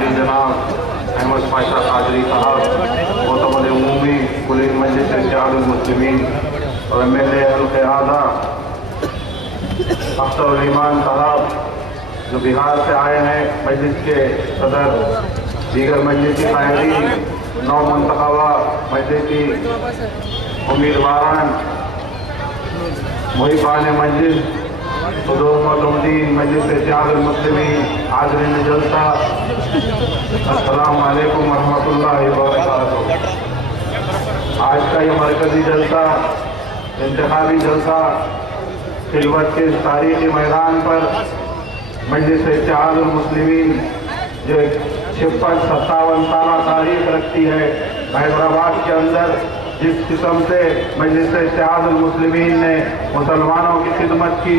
वाली जनाब अहमद पाशा कादरी साहब, मोतमद उमूमी कुल मजलिस इत्तेहादुल मुस्लिमीन और MLA हल्के आज़ा अख्तर ईमान साहब जो बिहार से आए हैं, मजलिस के सदर, दीगर मजलिसी कायदीन, नौ मुंतखबा मजलिसी उम्मीदवारान, मुहिबान मजलिस, सदर मौजूदीन मजलिस इत्तेहादुल मुस्लिमीन, हाज़रीन जलसा, अस्सलामु अलैकुम वरहमतुल्लाहि वबरकातुहू। आज का ये मरकजी जलसा, इंतखाबी जलसा, खिलवत के इस तारीखी मैदान पर मजलिस इत्तेहादुल मुस्लिमीन जो 56-57 साल तारीख रखती है, हैदराबाद के अंदर जिस किस्म से मजलिस इत्तेहादुल मुस्लिमीन ने मुसलमानों की खिदमत की,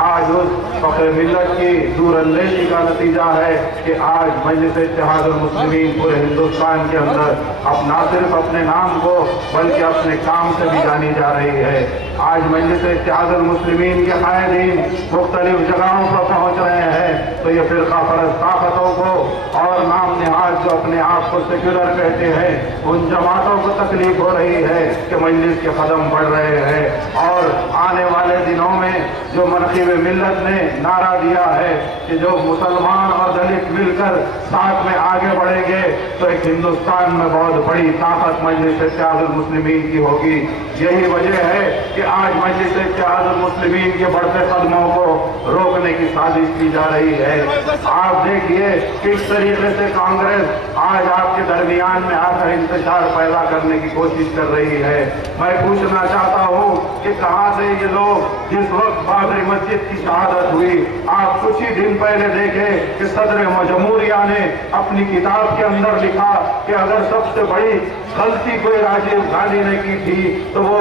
आज उस फ़ख्र मिल्लत की दूरअंदेशी का नतीजा है कि आज मजलिस इत्तेहादुल मुस्लिमीन पूरे हिंदुस्तान के अंदर अब ना सिर्फ अपने नाम को बल्कि अपने काम से भी जानी जा रही है। आज मजलिस इत्तेहादुल मुस्लिमीन के कायदीन मुख्तलिफ जगहों पर पहुँच रहे हैं, तो ये फ़िरक़ा परस्त ताकतों को और नाम निहाज जो अपने आप को सेक्युलर कहते हैं, उन जमातों को तकलीफ हो रही है कि मजलिस के कदम बढ़ रहे हैं। और आने वाले दिनों में जो मनक़िब मिल्लत ने नारा दिया है कि जो मुसलमान और दलित मिलकर साथ में आगे बढ़ेंगे तो एक हिंदुस्तान में बहुत बड़ी ताकत मजलिस इत्तेहादुल मुस्लिमीन की होगी। यही वजह है कि आज मजलिस इत्तेहादुल मुस्लिमीन के बढ़ते कदमों को रोकने की साजिश की जा रही है। आप देखिए किस तरीके से कांग्रेस आज आपके दरमियान में आकर इंतजार पैदा करने की कोशिश कर रही है। मैं पूछना चाहता हूँ कि कहाँ से ये लोग, जिस वक्त बाबरी मस्जिद की शहादत हुई, आप कुछ ही दिन पहले देखे कि सदर जमहूरिया ने अपनी किताब के अंदर लिखा कि अगर सबसे बड़ी गलती कोई राजीव गांधी ने की थी तो वो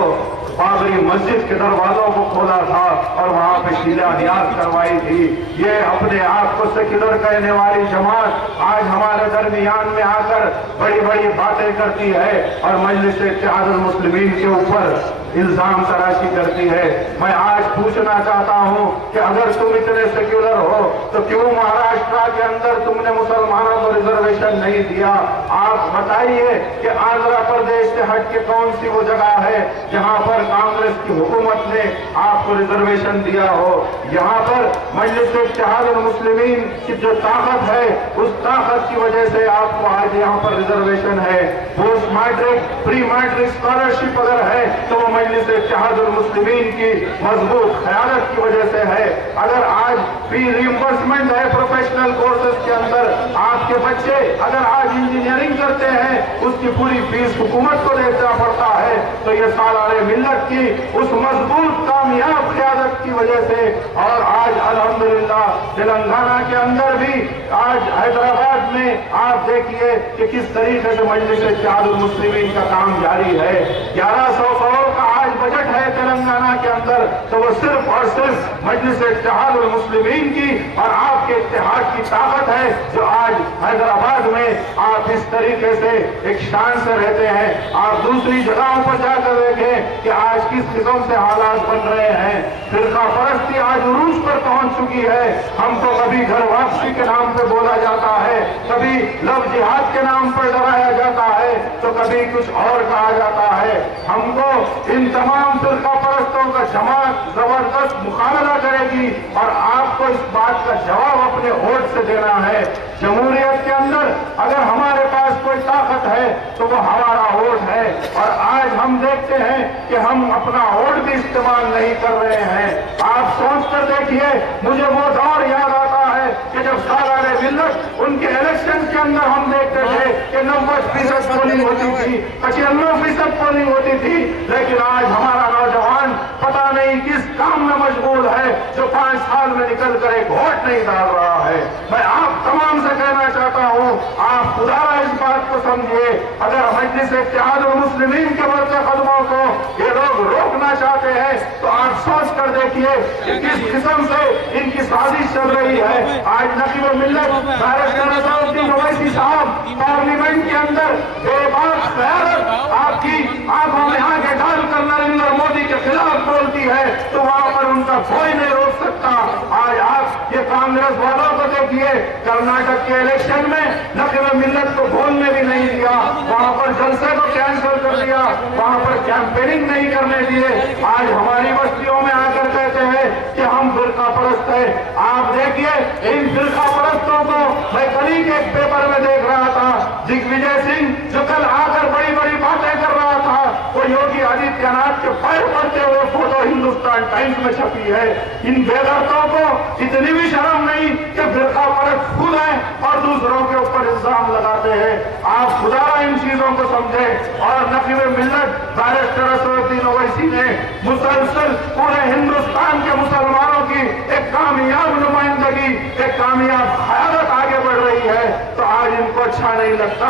बाबरी मस्जिद के दरवाजों को खोला था और वहाँ पे शिलान्यास करवाई थी। ये अपने आप को सेक्युलर कहने वाली जमात आज हमारे दरमियान में आकर बड़ी बड़ी बातें करती है और मजलिस इत्तेहादुल मुस्लिमीन के ऊपर इल्जाम तराशी करती है। मैं आज पूछना चाहता हूँ कि अगर तुम इतने सेक्युलर हो तो क्यों महाराष्ट्र के अंदर तुमने मुसलमानों को रिजर्वेशन नहीं दिया? आप बताइए कि आंध्र प्रदेश से हट के कौन सी वो जगह है जहाँ पर कांग्रेस की हुकूमत ने आपको रिजर्वेशन दिया हो? यहाँ पर मजलिस इत्तेहादुल मुस्लिमीन की जो ताकत है, उस ताकत की वजह से आपको आज यहाँ पर रिजर्वेशन है। Post matric, pre matric scholarship अगर है तो वो मजलिस इत्तेहादुल मुस्लिमीन की मजबूत क़यादत की वजह से है। अगर आज फी रिइंबर्समेंट है प्रोफेशनल कोर्सेज के अंदर, आपके बच्चे अगर आज इंजीनियरिंग करते हैं उसकी पूरी फीस हुकूमत को देना पड़ता है, तो ये सालारे मिल्लत की उस मजबूत कामयाब क़यादत की वजह से। और आज अल्हम्दुलिल्लाह तेलंगाना के अंदर भी, आज हैदराबाद में आप देखिए कि किस तरीके से मजलिस इत्तेहादुल मुस्लिमीन का काम जारी है। 1100 करोड़ का आज बजट है तेलंगाना के अंदर, तो वो सिर्फ और सिर्फ मजलिस इत्तेहादुल मुस्लिमीन की और आपके इत्तेहाद की ताकत है जो आज हैदराबाद में आप इस तरीके से एक शान से रहते हैं। आप दूसरी जगहों पर जाकर देखें कि आज किस किस्म से हालात बन रहे हैं। फिरका परस्ती आज उरूज पर पहुंच चुकी है। हमको कभी घर वापसी के नाम पर बोला जाता है, कभी लव जिहाद के नाम पर डराया जाता है, तो कभी कुछ और कहा जाता है। हमको इन तमाम फिरका परस्तों का जमात जबरदस्त मुकाबला करेगी और आपको इस बात का जवाब अपने वोट से देना है। जमहूरियत के अंदर अगर हमारे पास कोई ताकत है तो वो हमारा वोट है। और आज हम देखते हैं कि हम अपना वोट भी इस्तेमाल नहीं कर रहे हैं। आप सोच कर देखिए, मुझे वो दौर याद आता है कि जब सालारे मिल्लत उनके इलेक्शन के अंदर हम देखते थे कि 90% पोलिंग होती थी, 95% पोलिंग होती थी, लेकिन आज हमारा नौजवान पता नहीं किस काम में मशगूल है जो 5 साल में निकल कर एक वोट नहीं डाल रहा है। मैं आप तमाम से कहना चाहता हूँ, आप खुदारा इस बात को समझिए, अगर मजलिस इत्तेहादुल मुस्लिमीन के बढ़ते कदमों को ये लोग रोकना चाहते हैं तो आप सोच कर देखिए कि किस किस्म से इनकी साजिश चल रही है। आज नकीब मिल्लत बैरिस्टर नज़रुद्दीन ओवैसी साहब पार्लियामेंट के अंदर बेबाक क़यादत आपकी आंखों में आंखें डालकर नरेंद्र मोदी के खिलाफ बोलती है तो वहां पर उनका कोई नहीं रोक सकता। आज आप ये कांग्रेस वालों को देखिए, कर्नाटक के इलेक्शन में नक़ीब मिल्लत को बोलने भी नहीं दिया, वहां पर जलसे को कैंसिल कर दिया, वहां पर कैंपेनिंग नहीं करने दिए। आज हमारी बस्तियों में आकर कहते हैं कि हम फिरका परस्त है। आप देखिए इन फिरका परस्तों को, मैं कल ही के एक पेपर में देख रहा था, दिग्विजय सिंह जो कल आकर बड़ी बड़ी बातें कर रहा था, वो योगी आदित्यनाथ के पैर पड़ते हुए फोटो हिंदुस्तान टाइम्स में छपी है। इन बेदर्दों को इतनी भी शर्म नहीं कि फिरका परस्त खुद है और दूसरों के ऊपर इल्जाम लगाते हैं। आप खुदारा इन चीजों को समझे। और नक़ीब मिल्लत बैरिस्टर असदुद्दीन ओवैसी ने मुसलसल पूरे हिंदुस्तान के मुसलमानों की एक कामयाब नुमाइंदगी, एक कामयाब क़यादत आगे बढ़ रही है, तो आज इनको अच्छा नहीं लगता।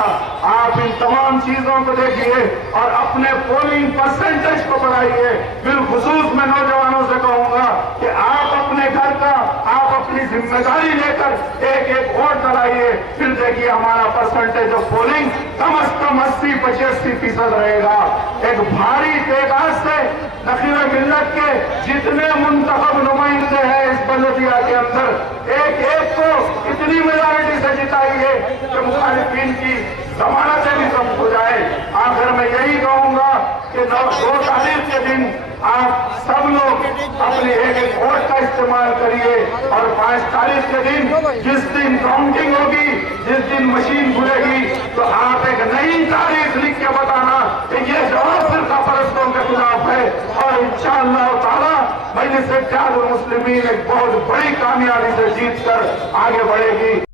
आप इन तमाम चीजों को देखिए और अपने पोलिंग परसेंटेज को बढ़ाइए। बिलखुसूस मैं नौजवानों से कहूंगा कि आप अपने घर का, आप अपनी जिम्मेदारी लेकर एक एक वोट डलाइए, फिर देखिए हमारा परसेंटेज ऑफ पोलिंग कम से कम 80-85% रहेगा। एक भारी तेजाब से नक़ीब मिल्लत के जितने मुंतखब नुमाइंदे हैं इस बल्दिया के अंदर, एक एक को इतनी मेजॉरिटी से जिताइए कि मुखालिफिन की जमानतें भी कम हो जाए। आखिर मैं यही कहूंगा कि 2 तारीख के दिन आप सब लोग अपने एक एक वोट का इस्तेमाल करिए और 5 तारीख के दिन जिस दिन काउंटिंग होगी, जिस दिन मशीन खुलेगी, तो आप एक नई तारीख लिख के बताना कि ये जवाब फिरका परस्तों के खिलाफ है और इंशाअल्लाह ताला मजलिस इत्तेहादुल मुस्लिमीन एक बहुत बड़ी कामयाबी से जीत कर आगे बढ़ेगी।